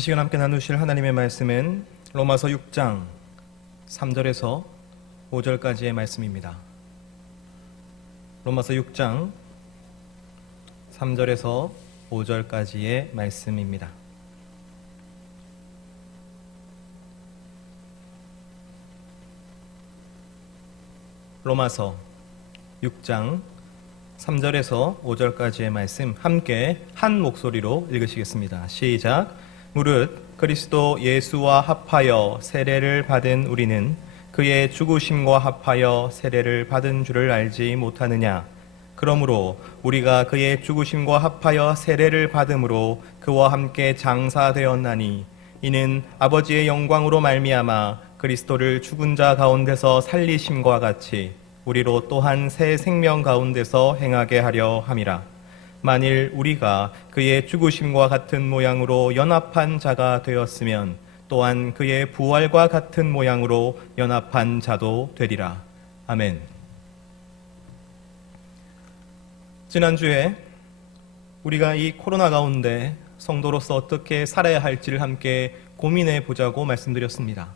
이 시간 함께 나누실 하나님의 말씀은 로마서 6장 3절에서 5절까지의 말씀입니다. 로마서 6장 3절에서 5절까지의 말씀입니다. 로마서 6장 3절에서 5절까지의 말씀 함께 한 목소리로 읽으시겠습니다. 시작. 무릇 그리스도 예수와 합하여 세례를 받은 우리는 그의 죽으심과 합하여 세례를 받은 줄을 알지 못하느냐. 그러므로 우리가 그의 죽으심과 합하여 세례를 받음으로 그와 함께 장사되었나니 이는 아버지의 영광으로 말미암아 그리스도를 죽은 자 가운데서 살리심과 같이 우리로 또한 새 생명 가운데서 행하게 하려 함이라. 만일 우리가 그의 죽으심과 같은 모양으로 연합한 자가 되었으면 또한 그의 부활과 같은 모양으로 연합한 자도 되리라. 아멘. 지난주에 우리가 이 코로나 가운데 성도로서 어떻게 살아야 할지를 함께 고민해 보자고 말씀드렸습니다.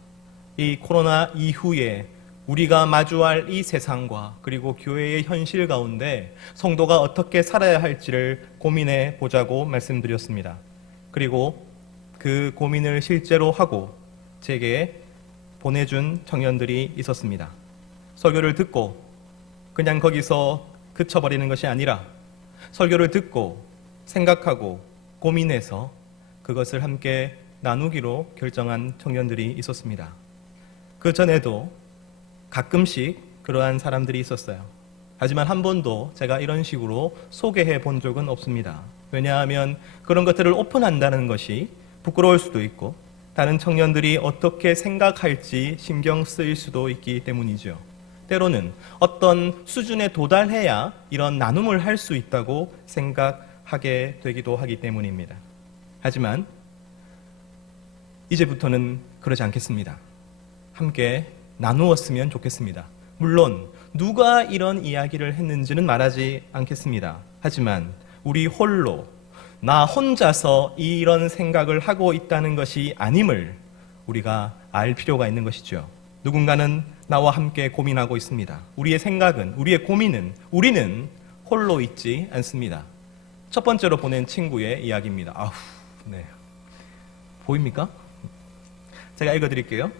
이 코로나 이후에 우리가 마주할 이 세상과 그리고 교회의 현실 가운데 성도가 어떻게 살아야 할지를 고민해 보자고 말씀드렸습니다. 그리고 그 고민을 실제로 하고 제게 보내준 청년들이 있었습니다. 설교를 듣고 그냥 거기서 그쳐버리는 것이 아니라 설교를 듣고 생각하고 고민해서 그것을 함께 나누기로 결정한 청년들이 있었습니다. 그 전에도 가끔씩 그러한 사람들이 있었어요. 하지만 한 번도 제가 이런 식으로 소개해 본 적은 없습니다. 왜냐하면 그런 것들을 오픈한다는 것이 부끄러울 수도 있고 다른 청년들이 어떻게 생각할지 신경 쓰일 수도 있기 때문이죠. 때로는 어떤 수준에 도달해야 이런 나눔을 할 수 있다고 생각하게 되기도 하기 때문입니다. 하지만 이제부터는 그러지 않겠습니다. 함께 나누었으면 좋겠습니다. 물론 누가 이런 이야기를 했는지는 말하지 않겠습니다. 하지만 우리 홀로 나 혼자서 이런 생각을 하고 있다는 것이 아님을 우리가 알 필요가 있는 것이죠. 누군가는 나와 함께 고민하고 있습니다. 우리의 생각은, 우리의 고민은 우리는 홀로 있지 않습니다. 첫 번째로 보낸 친구의 이야기입니다. 네. 보입니까? 제가 읽어드릴게요.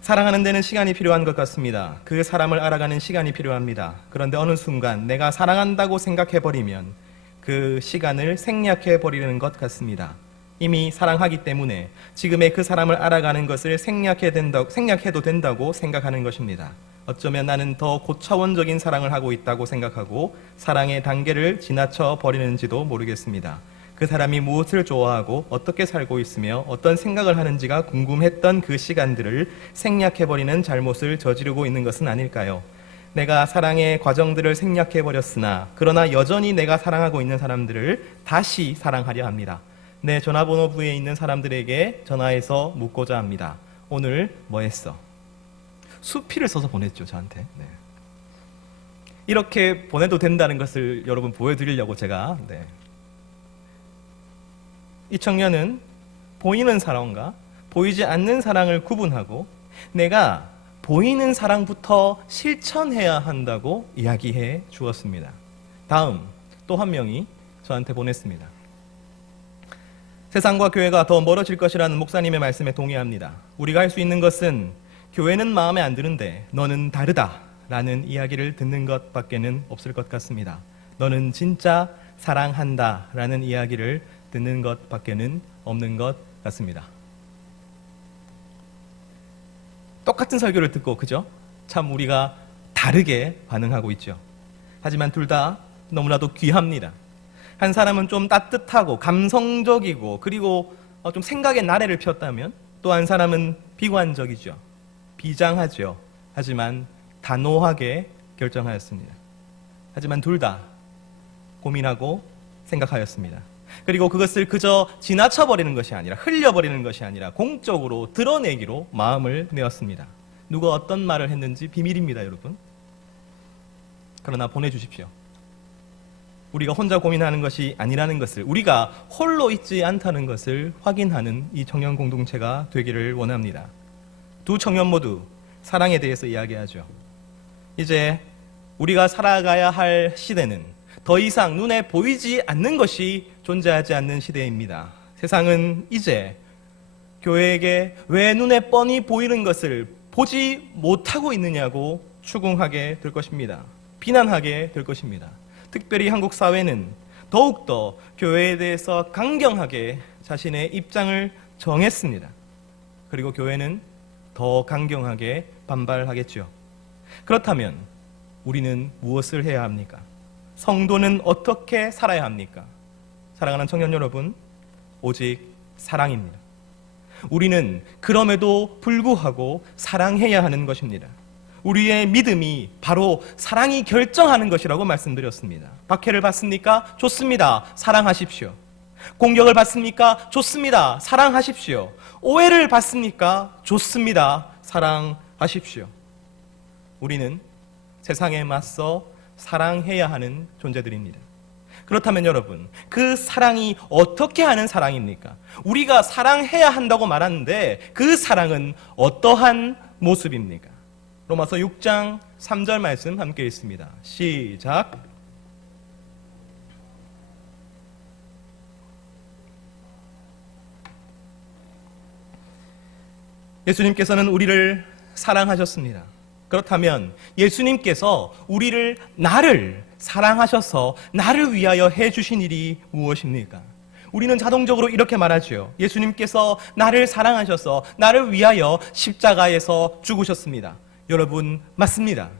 사랑하는 데는 시간이 필요한 것 같습니다. 그 사람을 알아가는 시간이 필요합니다. 그런데 어느 순간 내가 사랑한다고 생각해버리면 그 시간을 생략해버리는 것 같습니다. 이미 사랑하기 때문에 지금의 그 사람을 알아가는 것을 생략해도 된다고 생각하는 것입니다. 어쩌면 나는 더 고차원적인 사랑을 하고 있다고 생각하고 사랑의 단계를 지나쳐 버리는지도 모르겠습니다. 그 사람이 무엇을 좋아하고 어떻게 살고 있으며 어떤 생각을 하는지가 궁금했던 그 시간들을 생략해버리는 잘못을 저지르고 있는 것은 아닐까요? 내가 사랑의 과정들을 생략해버렸으나 그러나 여전히 내가 사랑하고 있는 사람들을 다시 사랑하려 합니다. 내 전화번호부에 있는 사람들에게 전화해서 묻고자 합니다. 오늘 뭐 했어? 수필을 써서 보냈죠, 저한테. 네. 이렇게 보내도 된다는 것을 여러분 보여드리려고 제가 이 청년은 보이는 사랑과 보이지 않는 사랑을 구분하고 내가 보이는 사랑부터 실천해야 한다고 이야기해 주었습니다. 다음 또 한 명이 저한테 보냈습니다. 세상과 교회가 더 멀어질 것이라는 목사님의 말씀에 동의합니다. 우리가 할 수 있는 것은 교회는 마음에 안 드는데 너는 다르다 라는 이야기를 듣는 것밖에는 없을 것 같습니다. 너는 진짜 사랑한다 라는 이야기를 듣는 것밖에는 없는 것 같습니다. 똑같은 설교를 듣고 그죠? 참 우리가 다르게 반응하고 있죠. 하지만 둘 다 너무나도 귀합니다. 한 사람은 좀 따뜻하고 감성적이고 그리고 좀 생각의 나래를 폈다면 또 한 사람은 비관적이죠. 비장하죠. 하지만 단호하게 결정하였습니다. 하지만 둘 다 고민하고 생각하였습니다. 그리고 그것을 그저 지나쳐버리는 것이 아니라 흘려버리는 것이 아니라 공적으로 드러내기로 마음을 내었습니다. 누가 어떤 말을 했는지 비밀입니다, 여러분. 그러나 보내주십시오. 우리가 혼자 고민하는 것이 아니라는 것을, 우리가 홀로 있지 않다는 것을 확인하는 이 청년 공동체가 되기를 원합니다. 두 청년 모두 사랑에 대해서 이야기하죠. 이제 우리가 살아가야 할 시대는 더 이상 눈에 보이지 않는 것이 존재하지 않는 시대입니다. 세상은 이제 교회에게 왜 눈에 뻔히 보이는 것을 보지 못하고 있느냐고 추궁하게 될 것입니다. 비난하게 될 것입니다. 특별히 한국 사회는 더욱더 교회에 대해서 강경하게 자신의 입장을 정했습니다. 그리고 교회는 더 강경하게 반발하겠죠. 그렇다면 우리는 무엇을 해야 합니까? 성도는 어떻게 살아야 합니까? 사랑하는 청년 여러분, 오직 사랑입니다. 우리는 그럼에도 불구하고 사랑해야 하는 것입니다. 우리의 믿음이 바로 사랑이 결정하는 것이라고 말씀드렸습니다. 박해를 받습니까? 좋습니다. 사랑하십시오. 공격을 받습니까? 좋습니다. 사랑하십시오. 오해를 받습니까? 좋습니다. 사랑하십시오. 우리는 세상에 맞서 사랑해야 하는 존재들입니다. 그렇다면 여러분, 그 사랑이 어떻게 하는 사랑입니까? 우리가 사랑해야 한다고 말하는데 그 사랑은 어떠한 모습입니까? 로마서 6장 3절 말씀 함께 읽습니다. 시작. 예수님께서는 우리를 사랑하셨습니다. 그렇다면 예수님께서 나를 사랑하셔서 나를 위하여 해주신 일이 무엇입니까? 우리는 자동적으로 이렇게 말하죠. 예수님께서 나를 사랑하셔서 나를 위하여 십자가에서 죽으셨습니다. 여러분, 맞습니다.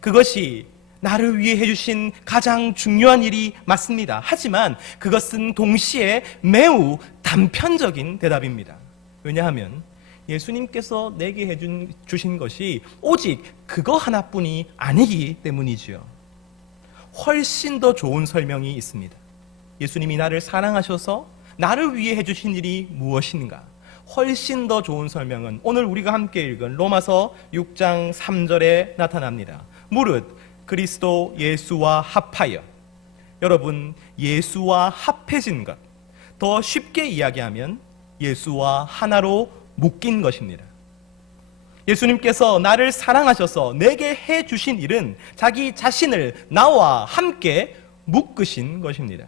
그것이 나를 위해 해주신 가장 중요한 일이 맞습니다. 하지만 그것은 동시에 매우 단편적인 대답입니다. 왜냐하면 예수님께서 내게 주신 것이 오직 그거 하나뿐이 아니기 때문이지요. 훨씬 더 좋은 설명이 있습니다. 예수님이 나를 사랑하셔서 나를 위해 해주신 일이 무엇인가? 훨씬 더 좋은 설명은 오늘 우리가 함께 읽은 로마서 6장 3절에 나타납니다. 무릇 그리스도 예수와 합하여. 여러분, 예수와 합해진 것, 더 쉽게 이야기하면 예수와 하나로 묶인 것입니다. 예수님께서 나를 사랑하셔서 내게 해주신 일은 자기 자신을 나와 함께 묶으신 것입니다.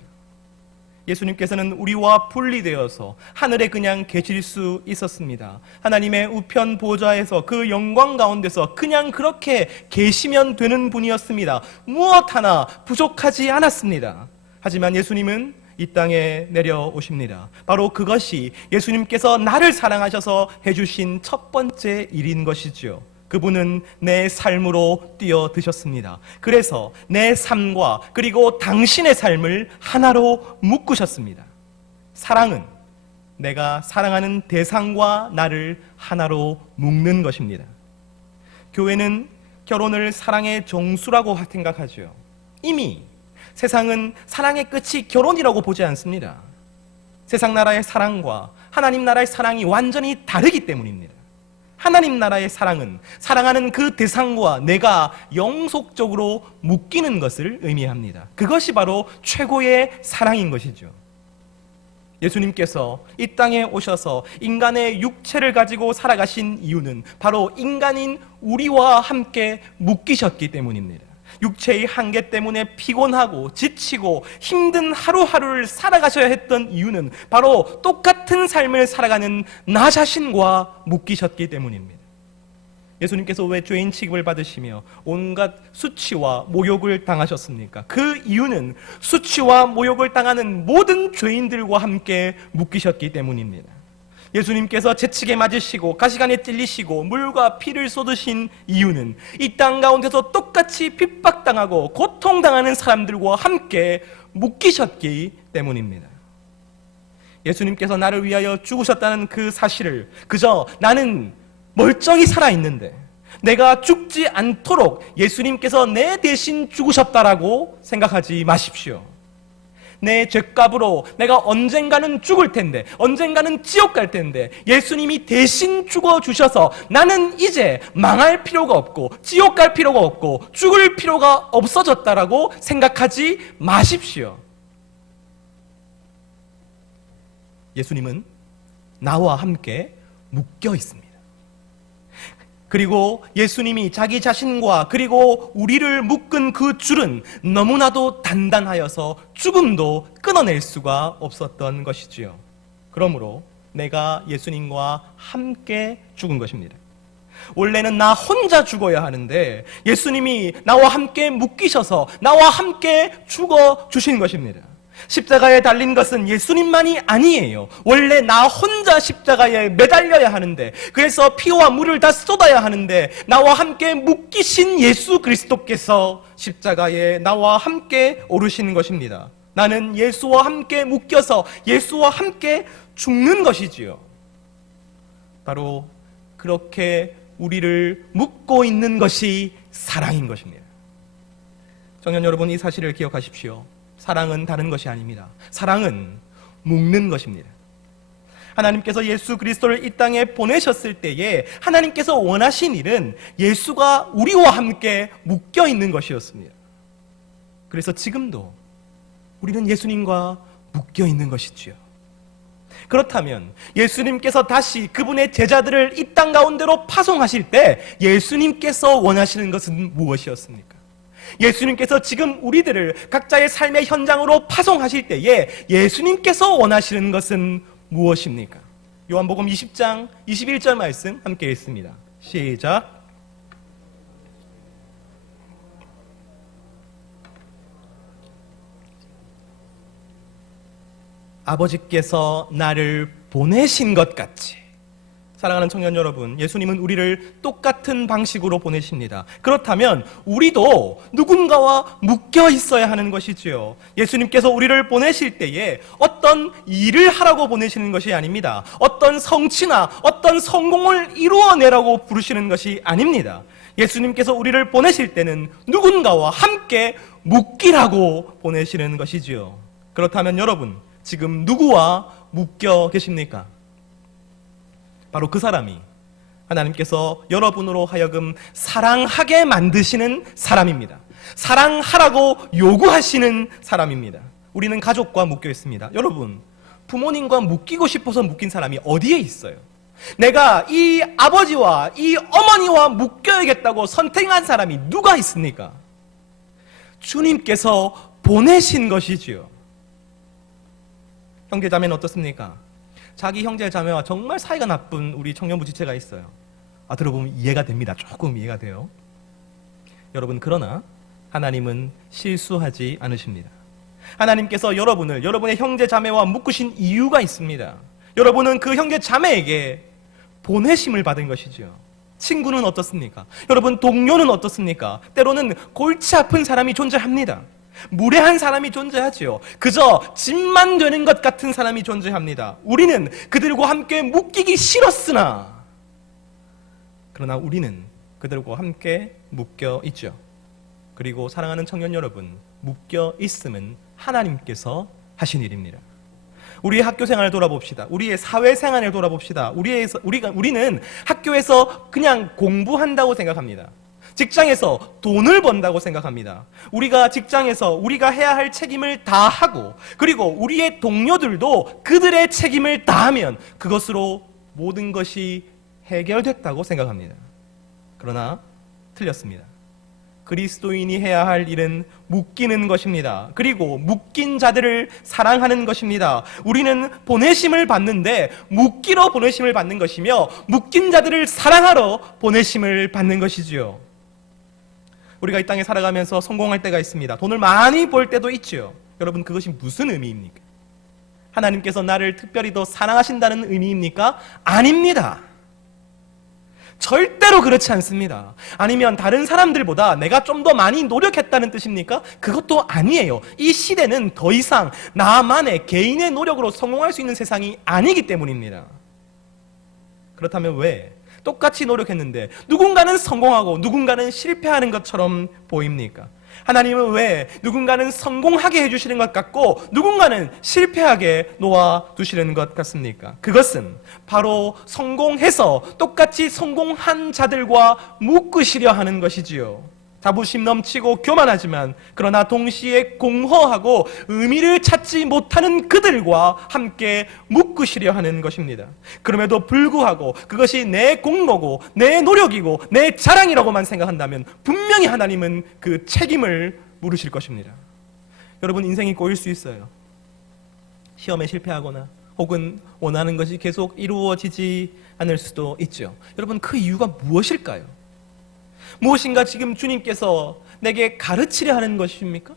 예수님께서는 우리와 분리되어서 하늘에 그냥 계실 수 있었습니다. 하나님의 우편 보좌에서 그 영광 가운데서 그냥 그렇게 계시면 되는 분이었습니다. 무엇 하나 부족하지 않았습니다. 하지만 예수님은 이 땅에 내려오십니다. 바로 그것이 예수님께서 나를 사랑하셔서 해주신 첫 번째 일인 것이죠. 그분은 내 삶으로 뛰어드셨습니다. 그래서 내 삶과 그리고 당신의 삶을 하나로 묶으셨습니다. 사랑은 내가 사랑하는 대상과 나를 하나로 묶는 것입니다. 교회는 결혼을 사랑의 정수라고 생각하죠. 이미 세상은 사랑의 끝이 결혼이라고 보지 않습니다. 세상 나라의 사랑과 하나님 나라의 사랑이 완전히 다르기 때문입니다. 하나님 나라의 사랑은 사랑하는 그 대상과 내가 영속적으로 묶이는 것을 의미합니다. 그것이 바로 최고의 사랑인 것이죠. 예수님께서 이 땅에 오셔서 인간의 육체를 가지고 살아가신 이유는 바로 인간인 우리와 함께 묶이셨기 때문입니다. 육체의 한계 때문에 피곤하고 지치고 힘든 하루하루를 살아가셔야 했던 이유는 바로 똑같은 삶을 살아가는 나 자신과 묶이셨기 때문입니다. 예수님께서 왜 죄인 취급을 받으시며 온갖 수치와 모욕을 당하셨습니까? 그 이유는 수치와 모욕을 당하는 모든 죄인들과 함께 묶이셨기 때문입니다. 예수님께서 채찍에 맞으시고 가시관에 찔리시고 물과 피를 쏟으신 이유는 이 땅 가운데서 똑같이 핍박당하고 고통당하는 사람들과 함께 묶이셨기 때문입니다. 예수님께서 나를 위하여 죽으셨다는 그 사실을 그저 나는 멀쩡히 살아있는데 내가 죽지 않도록 예수님께서 내 대신 죽으셨다라고 생각하지 마십시오. 내 죄값으로 내가 언젠가는 죽을 텐데, 언젠가는 지옥 갈 텐데 예수님이 대신 죽어주셔서 나는 이제 망할 필요가 없고 지옥 갈 필요가 없고 죽을 필요가 없어졌다라고 생각하지 마십시오. 예수님은 나와 함께 묶여 있습니다. 그리고 예수님이 자기 자신과 그리고 우리를 묶은 그 줄은 너무나도 단단하여서 죽음도 끊어낼 수가 없었던 것이지요. 그러므로 내가 예수님과 함께 죽은 것입니다. 원래는 나 혼자 죽어야 하는데 예수님이 나와 함께 묶이셔서 나와 함께 죽어 주신 것입니다. 십자가에 달린 것은 예수님만이 아니에요. 원래 나 혼자 십자가에 매달려야 하는데, 그래서 피와 물을 다 쏟아야 하는데 나와 함께 묶이신 예수 그리스도께서 십자가에 나와 함께 오르신 것입니다. 나는 예수와 함께 묶여서 예수와 함께 죽는 것이지요. 바로 그렇게 우리를 묶고 있는 것이 사랑인 것입니다. 청년 여러분, 이 사실을 기억하십시오. 사랑은 다른 것이 아닙니다. 사랑은 묶는 것입니다. 하나님께서 예수 그리스도를 이 땅에 보내셨을 때에 하나님께서 원하신 일은 예수가 우리와 함께 묶여 있는 것이었습니다. 그래서 지금도 우리는 예수님과 묶여 있는 것이지요. 그렇다면 예수님께서 다시 그분의 제자들을 이 땅 가운데로 파송하실 때 예수님께서 원하시는 것은 무엇이었습니까? 예수님께서 지금 우리들을 각자의 삶의 현장으로 파송하실 때에 예수님께서 원하시는 것은 무엇입니까? 요한복음 20장 21절 말씀 함께 읽습니다. 시작. 아버지께서 나를 보내신 것 같이. 사랑하는 청년 여러분, 예수님은 우리를 똑같은 방식으로 보내십니다. 그렇다면 우리도 누군가와 묶여 있어야 하는 것이지요. 예수님께서 우리를 보내실 때에 어떤 일을 하라고 보내시는 것이 아닙니다. 어떤 성취나 어떤 성공을 이루어내라고 부르시는 것이 아닙니다. 예수님께서 우리를 보내실 때는 누군가와 함께 묶이라고 보내시는 것이지요. 그렇다면 여러분, 지금 누구와 묶여 계십니까? 바로 그 사람이 하나님께서 여러분으로 하여금 사랑하게 만드시는 사람입니다. 사랑하라고 요구하시는 사람입니다. 우리는 가족과 묶여 있습니다. 여러분, 부모님과 묶이고 싶어서 묶인 사람이 어디에 있어요? 내가 이 아버지와 이 어머니와 묶여야겠다고 선택한 사람이 누가 있습니까? 주님께서 보내신 것이지요. 형제자매는 어떻습니까? 자기 형제자매와 정말 사이가 나쁜 우리 청년부 지체가 있어요. 들어보면 이해가 됩니다. 조금 이해가 돼요. 여러분, 그러나 하나님은 실수하지 않으십니다. 하나님께서 여러분을 여러분의 형제자매와 묶으신 이유가 있습니다. 여러분은 그 형제자매에게 보내심을 받은 것이지요. 친구는 어떻습니까? 여러분, 동료는 어떻습니까? 때로는 골치 아픈 사람이 존재합니다. 무례한 사람이 존재하지요. 그저 집만 되는 것 같은 사람이 존재합니다. 우리는 그들과 함께 묶이기 싫었으나 그러나 우리는 그들과 함께 묶여 있죠. 그리고 사랑하는 청년 여러분, 묶여 있음은 하나님께서 하신 일입니다. 우리의 학교 생활을 돌아봅시다. 우리의 사회 생활을 돌아봅시다. 우리는 학교에서 그냥 공부한다고 생각합니다. 직장에서 돈을 번다고 생각합니다. 우리가 직장에서 우리가 해야 할 책임을 다하고, 그리고 우리의 동료들도 그들의 책임을 다하면 그것으로 모든 것이 해결됐다고 생각합니다. 그러나 틀렸습니다. 그리스도인이 해야 할 일은 묶이는 것입니다. 그리고 묶인 자들을 사랑하는 것입니다. 우리는 보내심을 받는데 묶이러 보내심을 받는 것이며 묶인 자들을 사랑하러 보내심을 받는 것이지요. 우리가 이 땅에 살아가면서 성공할 때가 있습니다. 돈을 많이 벌 때도 있죠. 여러분, 그것이 무슨 의미입니까? 하나님께서 나를 특별히 더 사랑하신다는 의미입니까? 아닙니다. 절대로 그렇지 않습니다. 아니면 다른 사람들보다 내가 좀 더 많이 노력했다는 뜻입니까? 그것도 아니에요. 이 시대는 더 이상 나만의 개인의 노력으로 성공할 수 있는 세상이 아니기 때문입니다. 그렇다면 왜 똑같이 노력했는데 누군가는 성공하고 누군가는 실패하는 것처럼 보입니까? 하나님은 왜 누군가는 성공하게 해주시는 것 같고 누군가는 실패하게 놓아두시는 것 같습니까? 그것은 바로 성공해서 똑같이 성공한 자들과 묶으시려 하는 것이지요. 자부심 넘치고 교만하지만 그러나 동시에 공허하고 의미를 찾지 못하는 그들과 함께 묶으시려 하는 것입니다. 그럼에도 불구하고 그것이 내 공로고 내 노력이고 내 자랑이라고만 생각한다면 분명히 하나님은 그 책임을 물으실 것입니다. 여러분, 인생이 꼬일 수 있어요. 시험에 실패하거나 혹은 원하는 것이 계속 이루어지지 않을 수도 있죠. 여러분, 그 이유가 무엇일까요? 무엇인가 지금 주님께서 내게 가르치려 하는 것입니까?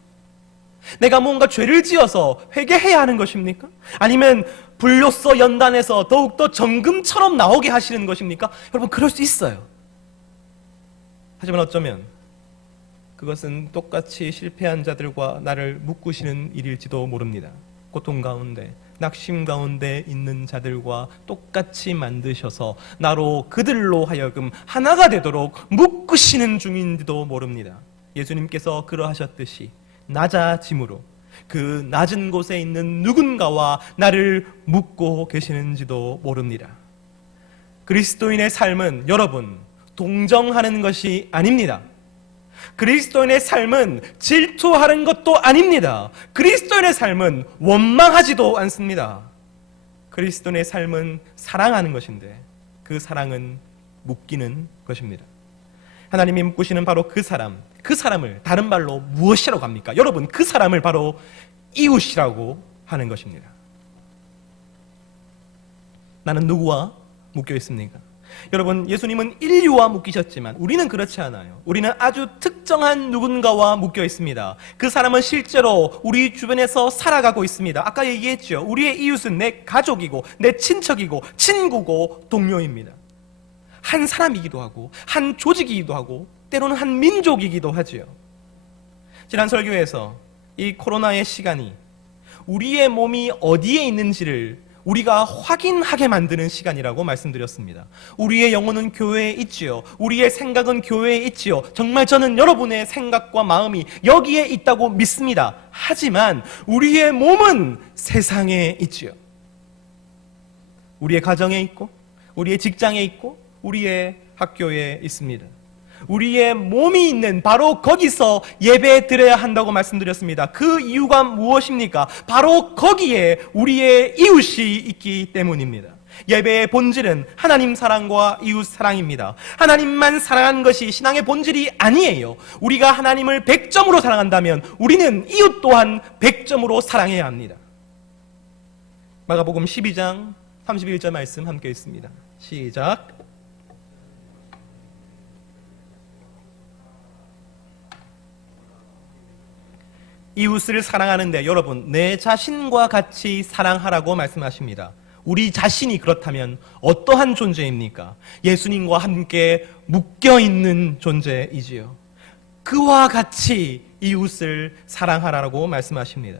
내가 뭔가 죄를 지어서 회개해야 하는 것입니까? 아니면 불로써 연단해서 더욱더 정금처럼 나오게 하시는 것입니까? 여러분, 그럴 수 있어요. 하지만 어쩌면 그것은 똑같이 실패한 자들과 나를 묶으시는 일일지도 모릅니다. 고통 가운데, 낙심 가운데 있는 자들과 똑같이 만드셔서 나로 그들로 하여금 하나가 되도록 묶으시는 중인지도 모릅니다. 예수님께서 그러하셨듯이 낮아짐으로 그 낮은 곳에 있는 누군가와 나를 묶고 계시는지도 모릅니다. 그리스도인의 삶은 여러분, 동정하는 것이 아닙니다. 그리스도인의 삶은 질투하는 것도 아닙니다. 그리스도인의 삶은 원망하지도 않습니다. 그리스도인의 삶은 사랑하는 것인데 그 사랑은 묶이는 것입니다. 하나님이 묶으시는 바로 그 사람을 다른 말로 무엇이라고 합니까? 여러분, 그 사람을 바로 이웃이라고 하는 것입니다. 나는 누구와 묶여 있습니까? 여러분, 예수님은 인류와 묶이셨지만 우리는 그렇지 않아요. 우리는 아주 특정한 누군가와 묶여 있습니다. 그 사람은 실제로 우리 주변에서 살아가고 있습니다. 아까 얘기했죠. 우리의 이웃은 내 가족이고 내 친척이고 친구고 동료입니다. 한 사람이기도 하고 한 조직이기도 하고 때로는 한 민족이기도 하지요. 지난 설교에서 이 코로나의 시간이 우리의 몸이 어디에 있는지를 우리가 확인하게 만드는 시간이라고 말씀드렸습니다. 우리의 영혼은 교회에 있지요. 우리의 생각은 교회에 있지요. 정말 저는 여러분의 생각과 마음이 여기에 있다고 믿습니다. 하지만 우리의 몸은 세상에 있지요. 우리의 가정에 있고 우리의 직장에 있고 우리의 학교에 있습니다. 우리의 몸이 있는 바로 거기서 예배 드려야 한다고 말씀드렸습니다. 그 이유가 무엇입니까? 바로 거기에 우리의 이웃이 있기 때문입니다. 예배의 본질은 하나님 사랑과 이웃 사랑입니다. 하나님만 사랑하는 것이 신앙의 본질이 아니에요. 우리가 하나님을 100점으로 사랑한다면 우리는 이웃 또한 100점으로 사랑해야 합니다. 마가복음 12장 31절 말씀 함께 있습니다. 시작. 이웃을 사랑하는데 여러분, 내 자신과 같이 사랑하라고 말씀하십니다. 우리 자신이 그렇다면 어떠한 존재입니까? 예수님과 함께 묶여있는 존재이지요. 그와 같이 이웃을 사랑하라고 말씀하십니다.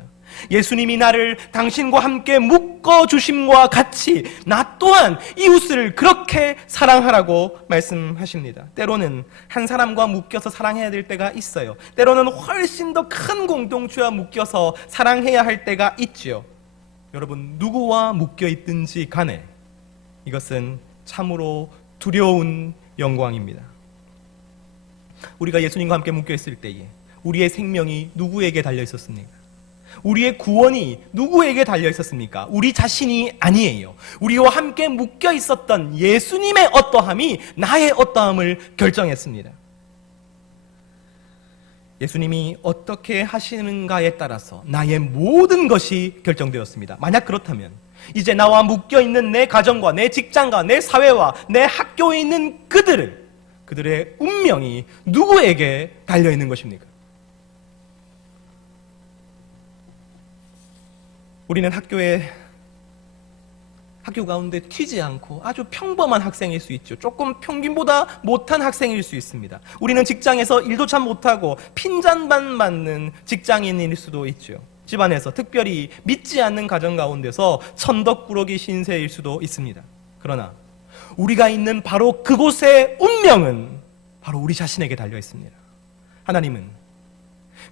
예수님이 나를 당신과 함께 묶어주심과 같이 나 또한 이웃을 그렇게 사랑하라고 말씀하십니다. 때로는 한 사람과 묶여서 사랑해야 될 때가 있어요. 때로는 훨씬 더 큰 공동체와 묶여서 사랑해야 할 때가 있지요. 여러분, 누구와 묶여 있든지 간에 이것은 참으로 두려운 영광입니다. 우리가 예수님과 함께 묶여 있을 때에 우리의 생명이 누구에게 달려 있었습니까? 우리의 구원이 누구에게 달려 있었습니까? 우리 자신이 아니에요. 우리와 함께 묶여 있었던 예수님의 어떠함이 나의 어떠함을 결정했습니다. 예수님이 어떻게 하시는가에 따라서 나의 모든 것이 결정되었습니다. 만약 그렇다면 이제 나와 묶여 있는 내 가정과 내 직장과 내 사회와 내 학교에 있는 그들의 운명이 누구에게 달려 있는 것입니까? 우리는 학교 가운데 튀지 않고 아주 평범한 학생일 수 있죠. 조금 평균보다 못한 학생일 수 있습니다. 우리는 직장에서 일도 참 못하고 핀잔반 맞는 직장인일 수도 있죠. 집안에서 특별히 믿지 않는 가정 가운데서 천덕꾸러기 신세일 수도 있습니다. 그러나 우리가 있는 바로 그곳의 운명은 바로 우리 자신에게 달려 있습니다. 하나님은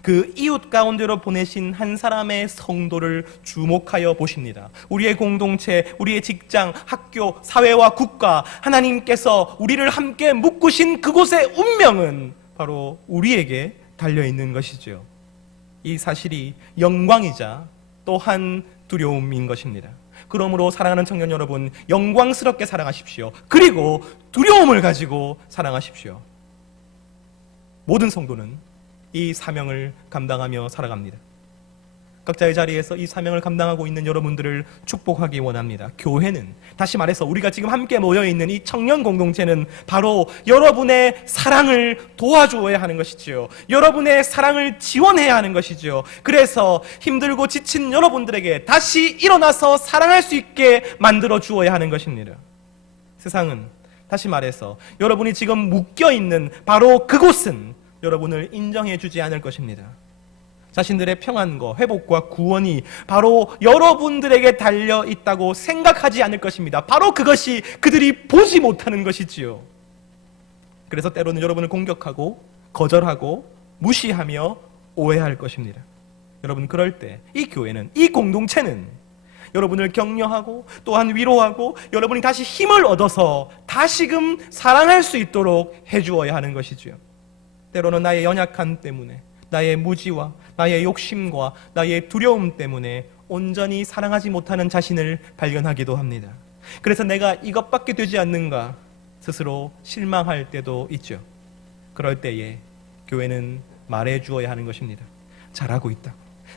그 이웃 가운데로 보내신 한 사람의 성도를 주목하여 보십니다. 우리의 공동체, 우리의 직장, 학교, 사회와 국가, 하나님께서 우리를 함께 묶으신 그곳의 운명은 바로 우리에게 달려있는 것이죠. 이 사실이 영광이자 또한 두려움인 것입니다. 그러므로 사랑하는 청년 여러분, 영광스럽게 사랑하십시오. 그리고 두려움을 가지고 사랑하십시오. 모든 성도는 이 사명을 감당하며 살아갑니다. 각자의 자리에서 이 사명을 감당하고 있는 여러분들을 축복하기 원합니다. 교회는, 다시 말해서 우리가 지금 함께 모여있는 이 청년 공동체는 바로 여러분의 사랑을 도와주어야 하는 것이지요. 여러분의 사랑을 지원해야 하는 것이지요. 그래서 힘들고 지친 여러분들에게 다시 일어나서 사랑할 수 있게 만들어 주어야 하는 것입니다. 세상은, 다시 말해서 여러분이 지금 묶여있는 바로 그곳은 여러분을 인정해 주지 않을 것입니다. 자신들의 평안과 회복과 구원이 바로 여러분들에게 달려 있다고 생각하지 않을 것입니다. 바로 그것이 그들이 보지 못하는 것이지요. 그래서 때로는 여러분을 공격하고 거절하고 무시하며 오해할 것입니다. 여러분, 그럴 때 이 교회는, 이 공동체는 여러분을 격려하고 또한 위로하고 여러분이 다시 힘을 얻어서 다시금 사랑할 수 있도록 해주어야 하는 것이지요. 때로는 나의 연약함 때문에, 나의 무지와 나의 욕심과 나의 두려움 때문에 온전히 사랑하지 못하는 자신을 발견하기도 합니다. 그래서 내가 이것밖에 되지 않는가 스스로 실망할 때도 있죠. 그럴 때에 교회는 말해 주어야 하는 것입니다. 잘하고 있다.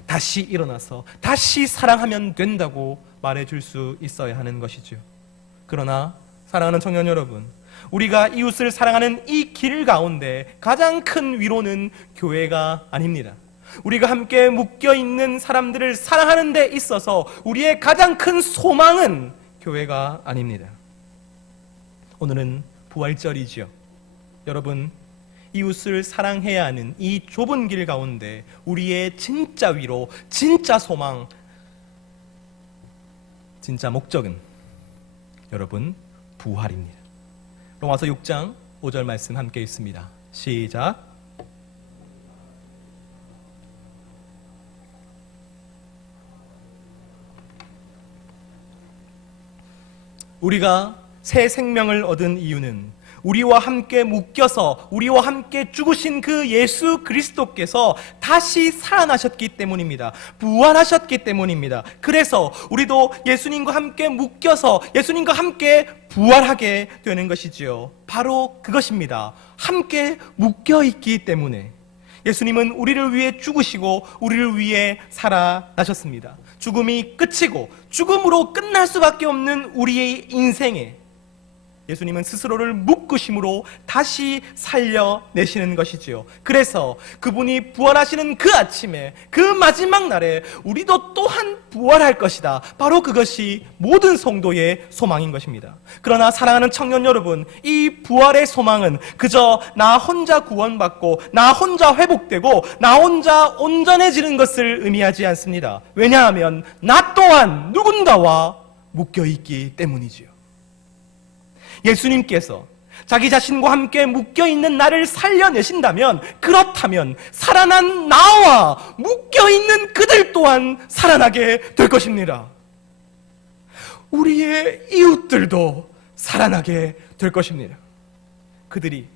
다시 일어나서 다시 사랑하면 된다고 말해 줄 수 있어야 하는 것이죠. 그러나 사랑하는 청년 여러분, 우리가 이웃을 사랑하는 이 길 가운데 가장 큰 위로는 교회가 아닙니다. 우리가 함께 묶여있는 사람들을 사랑하는 데 있어서 우리의 가장 큰 소망은 교회가 아닙니다. 오늘은 부활절이지요. 여러분, 이웃을 사랑해야 하는 이 좁은 길 가운데 우리의 진짜 위로, 진짜 소망, 진짜 목적은 여러분, 부활입니다. 로마서 6장 5절 말씀 함께 읽습니다. 시작. 우리가 새 생명을 얻은 이유는 우리와 함께 묶여서 우리와 함께 죽으신 그 예수 그리스도께서 다시 살아나셨기 때문입니다. 부활하셨기 때문입니다. 그래서 우리도 예수님과 함께 묶여서 예수님과 함께 부활하게 되는 것이지요. 바로 그것입니다. 함께 묶여있기 때문에 예수님은 우리를 위해 죽으시고 우리를 위해 살아나셨습니다. 죽음이 끝이고 죽음으로 끝날 수밖에 없는 우리의 인생에 예수님은 스스로를 묶으심으로 다시 살려내시는 것이지요. 그래서 그분이 부활하시는 그 아침에, 그 마지막 날에 우리도 또한 부활할 것이다. 바로 그것이 모든 성도의 소망인 것입니다. 그러나 사랑하는 청년 여러분, 이 부활의 소망은 그저 나 혼자 구원받고 나 혼자 회복되고 나 혼자 온전해지는 것을 의미하지 않습니다. 왜냐하면 나 또한 누군가와 묶여있기 때문이지요. 예수님께서 자기 자신과 함께 묶여있는 나를 살려내신다면, 그렇다면 살아난 나와 묶여있는 그들 또한 살아나게 될 것입니다. 우리의 이웃들도 살아나게 될 것입니다. 그들이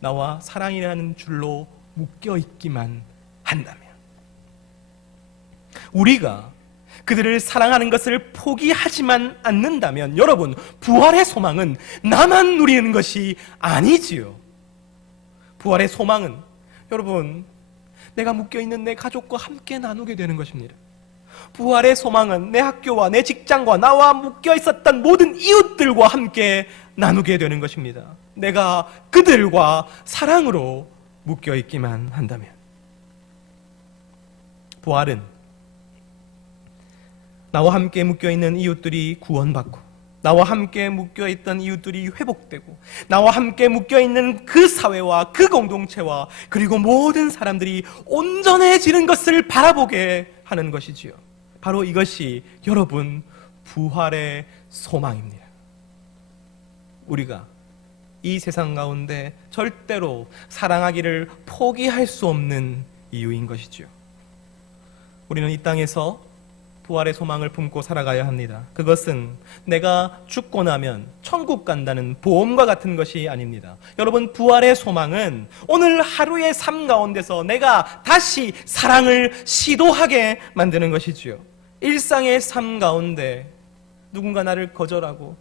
나와 사랑이라는 줄로 묶여있기만 한다면, 우리가 그들을 사랑하는 것을 포기하지만 않는다면, 여러분, 부활의 소망은 나만 누리는 것이 아니지요. 부활의 소망은 여러분, 내가 묶여있는 내 가족과 함께 나누게 되는 것입니다. 부활의 소망은 내 학교와 내 직장과 나와 묶여있었던 모든 이웃들과 함께 나누게 되는 것입니다. 내가 그들과 사랑으로 묶여있기만 한다면. 부활은 나와 함께 묶여있는 이웃들이 구원받고, 나와 함께 묶여있던 이웃들이 회복되고, 나와 함께 묶여있는 그 사회와 그 공동체와 그리고 모든 사람들이 온전해지는 것을 바라보게 하는 것이지요. 바로 이것이 여러분, 부활의 소망입니다. 우리가 이 세상 가운데 절대로 사랑하기를 포기할 수 없는 이유인 것이지요. 우리는 이 땅에서 부활의 소망을 품고 살아가야 합니다. 그것은 내가 죽고 나면 천국 간다는 보험과 같은 것이 아닙니다. 여러분, 부활의 소망은 오늘 하루의 삶 가운데서 내가 다시 사랑을 시도하게 만드는 것이지요. 일상의 삶 가운데 누군가 나를 거절하고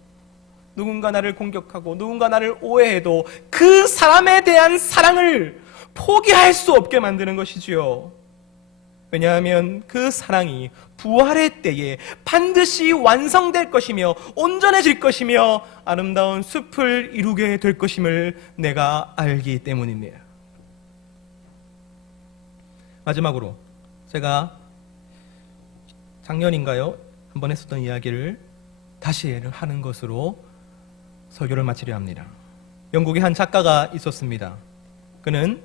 누군가 나를 공격하고 누군가 나를 오해해도 그 사람에 대한 사랑을 포기할 수 없게 만드는 것이지요. 왜냐하면 그 사랑이 부활의 때에 반드시 완성될 것이며 온전해질 것이며 아름다운 숲을 이루게 될 것임을 내가 알기 때문입니다. 마지막으로 제가 작년인가요? 한번 했었던 이야기를 다시 하는 것으로 설교를 마치려 합니다. 영국의 한 작가가 있었습니다. 그는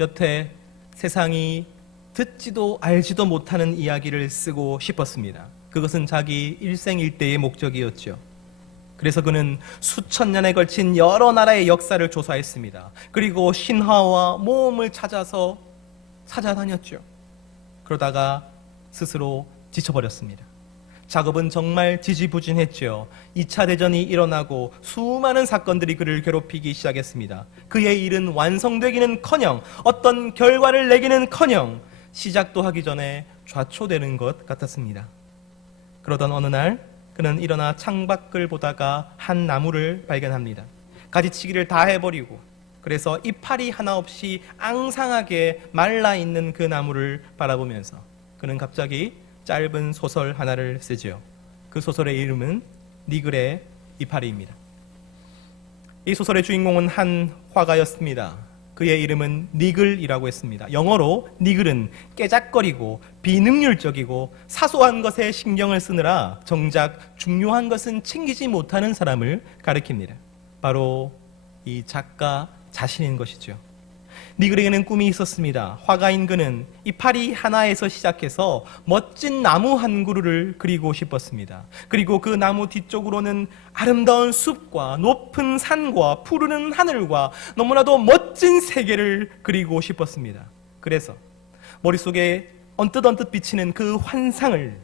여태 세상이 듣지도 알지도 못하는 이야기를 쓰고 싶었습니다. 그것은 자기 일생일대의 목적이었죠. 그래서 그는 수천 년에 걸친 여러 나라의 역사를 조사했습니다. 그리고 신화와 모험을 찾아다녔죠. 그러다가 스스로 지쳐버렸습니다. 작업은 정말 지지부진했죠. 2차 대전이 일어나고 수많은 사건들이 그를 괴롭히기 시작했습니다. 그의 일은 완성되기는커녕 어떤 결과를 내기는커녕 시작도 하기 전에 좌초되는 것 같았습니다. 그러던 어느 날 그는 일어나 창밖을 보다가 한 나무를 발견합니다. 가지치기를 다 해버리고 그래서 이파리 하나 없이 앙상하게 말라있는 그 나무를 바라보면서 그는 갑자기 짧은 소설 하나를 쓰지요. 그 소설의 이름은 니글의 이파리입니다. 이 소설의 주인공은 한 화가였습니다. 그의 이름은 니글이라고 했습니다. 영어로 니글은 깨작거리고 비능률적이고 사소한 것에 신경을 쓰느라 정작 중요한 것은 챙기지 못하는 사람을 가리킵니다. 바로 이 작가 자신인 것이죠. 니글에게는 꿈이 있었습니다. 화가인 그는 이파리 하나에서 시작해서 멋진 나무 한 그루를 그리고 싶었습니다. 그리고 그 나무 뒤쪽으로는 아름다운 숲과 높은 산과 푸르른 하늘과 너무나도 멋진 세계를 그리고 싶었습니다. 그래서 머릿속에 언뜻 비치는 그 환상을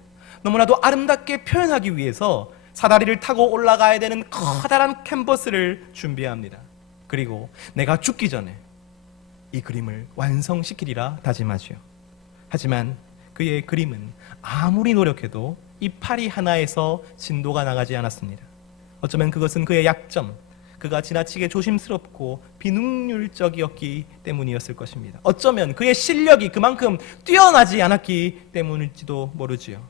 너무나도 아름답게 표현하기 위해서 사다리를 타고 올라가야 되는 커다란 캔버스를 준비합니다. 그리고 내가 죽기 전에 이 그림을 완성시키리라 다짐하지요. 하지만 그의 그림은 아무리 노력해도 이파리 하나에서 진도가 나가지 않았습니다. 어쩌면 그것은 그의 약점, 그가 지나치게 조심스럽고 비능률적이었기 때문이었을 것입니다. 어쩌면 그의 실력이 그만큼 뛰어나지 않았기 때문일지도 모르지요.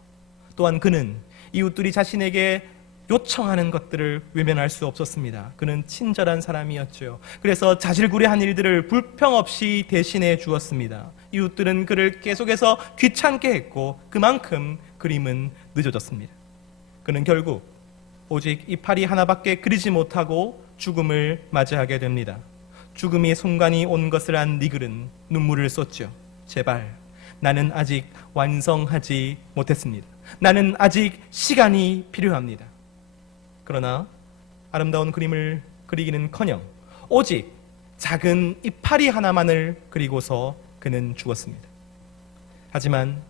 또한 그는 이웃들이 자신에게 요청하는 것들을 외면할 수 없었습니다. 그는 친절한 사람이었죠. 그래서 자질구레한 일들을 불평 없이 대신해 주었습니다. 이웃들은 그를 계속해서 귀찮게 했고 그만큼 그림은 늦어졌습니다. 그는 결국 오직 이파리 하나밖에 그리지 못하고 죽음을 맞이하게 됩니다. 죽음의 순간이 온 것을 안 니글은 눈물을 쏟죠. 제발, 나는 아직 완성하지 못했습니다. 나는 아직 시간이 필요합니다. 그러나 아름다운 그림을 그리기는커녕 오직 작은 이파리 하나만을 그리고서 그는 죽었습니다. 하지만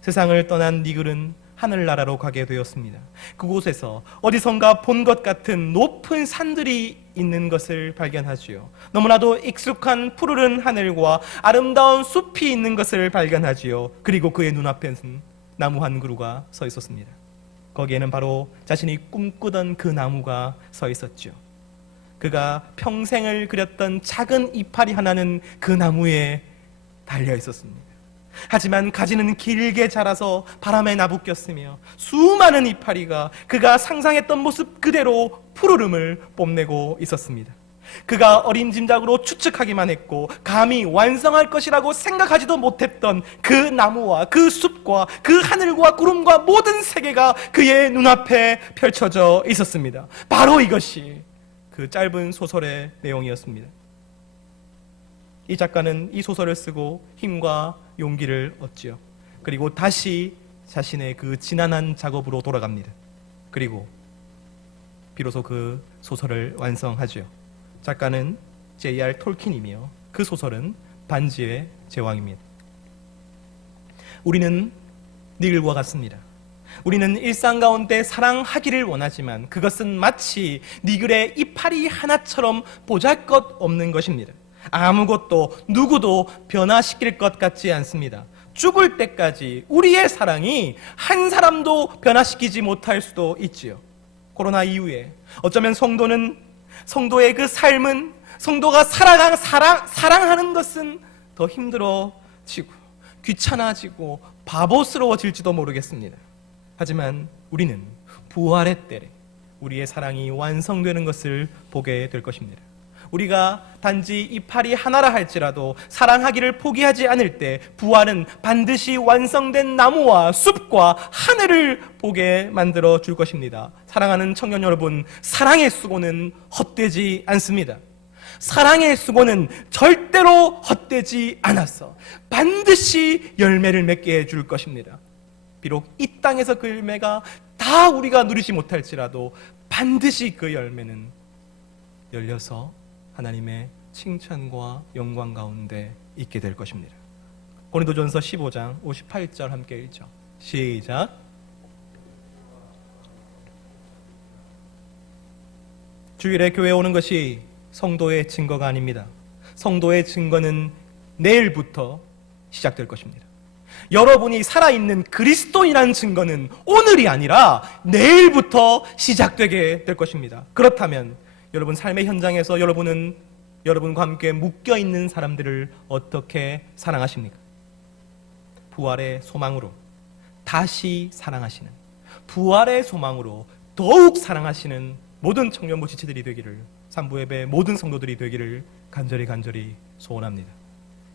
세상을 떠난 니글은 하늘나라로 가게 되었습니다. 그곳에서 어디선가 본 것 같은 높은 산들이 있는 것을 발견하지요. 너무나도 익숙한 푸르른 하늘과 아름다운 숲이 있는 것을 발견하지요. 그리고 그의 눈앞에는 나무 한 그루가 서 있었습니다. 거기에는 바로 자신이 꿈꾸던 그 나무가 서 있었죠. 그가 평생을 그렸던 작은 이파리 하나는 그 나무에 달려 있었습니다. 하지만 가지는 길게 자라서 바람에 나부꼈으며 수많은 이파리가 그가 상상했던 모습 그대로 푸르름을 뽐내고 있었습니다. 그가 어림짐작으로 추측하기만 했고 감히 완성할 것이라고 생각하지도 못했던 그 나무와 그 숲과 그 하늘과 구름과 모든 세계가 그의 눈앞에 펼쳐져 있었습니다. 바로 이것이 그 짧은 소설의 내용이었습니다. 이 작가는 이 소설을 쓰고 힘과 용기를 얻지요. 그리고 다시 자신의 그 지난한 작업으로 돌아갑니다. 그리고 비로소 그 소설을 완성하죠. 작가는 J.R. 톨킨이며 그 소설은 반지의 제왕입니다. 우리는 니글과 같습니다. 우리는 일상 가운데 사랑하기를 원하지만 그것은 마치 니글의 이파리 하나처럼 보잘것없는 것입니다. 아무것도 누구도 변화시킬 것 같지 않습니다. 죽을 때까지 우리의 사랑이 한 사람도 변화시키지 못할 수도 있지요. 코로나 이후에 어쩌면 성도의 그 삶은 성도가 사랑하는 것은 더 힘들어지고 귀찮아지고 바보스러워질지도 모르겠습니다. 하지만 우리는 부활의 때에 우리의 사랑이 완성되는 것을 보게 될 것입니다. 우리가 단지 이파리 하나라 할지라도 사랑하기를 포기하지 않을 때 부활은 반드시 완성된 나무와 숲과 하늘을 보게 만들어 줄 것입니다. 사랑하는 청년 여러분, 사랑의 수고는 헛되지 않습니다. 사랑의 수고는 절대로 헛되지 않았어. 반드시 열매를 맺게 해줄 것입니다. 비록 이 땅에서 그 열매가 다 우리가 누리지 못할지라도 반드시 그 열매는 열려서 하나님의 칭찬과 영광 가운데 있게 될 것입니다. 고린도전서 15장 58절 함께 읽죠. 시작. 주일에 교회에 오는 것이 성도의 증거가 아닙니다. 성도의 증거는 내일부터 시작될 것입니다. 여러분이 살아있는 그리스도인이라는 증거는 오늘이 아니라 내일부터 시작되게 될 것입니다. 그렇다면 여러분 삶의 현장에서 여러분과 함께 묶여있는 사람들을 어떻게 사랑하십니까? 부활의 소망으로 다시 사랑하시는, 부활의 소망으로 더욱 사랑하시는 모든 청년부 지체들이 되기를, 산부 예배 모든 성도들이 되기를 간절히 소원합니다.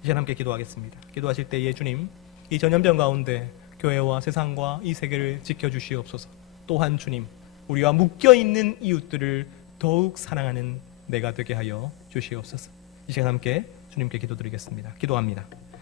이제 함께 기도하겠습니다. 기도하실 때 예수님, 이 전염병 가운데 교회와 세상과 이 세계를 지켜주시옵소서. 또한 주님, 우리와 묶여있는 이웃들을 더욱 사랑하는 내가 되게 하여 주시옵소서. 이 시간 함께 주님께 기도드리겠습니다. 기도합니다.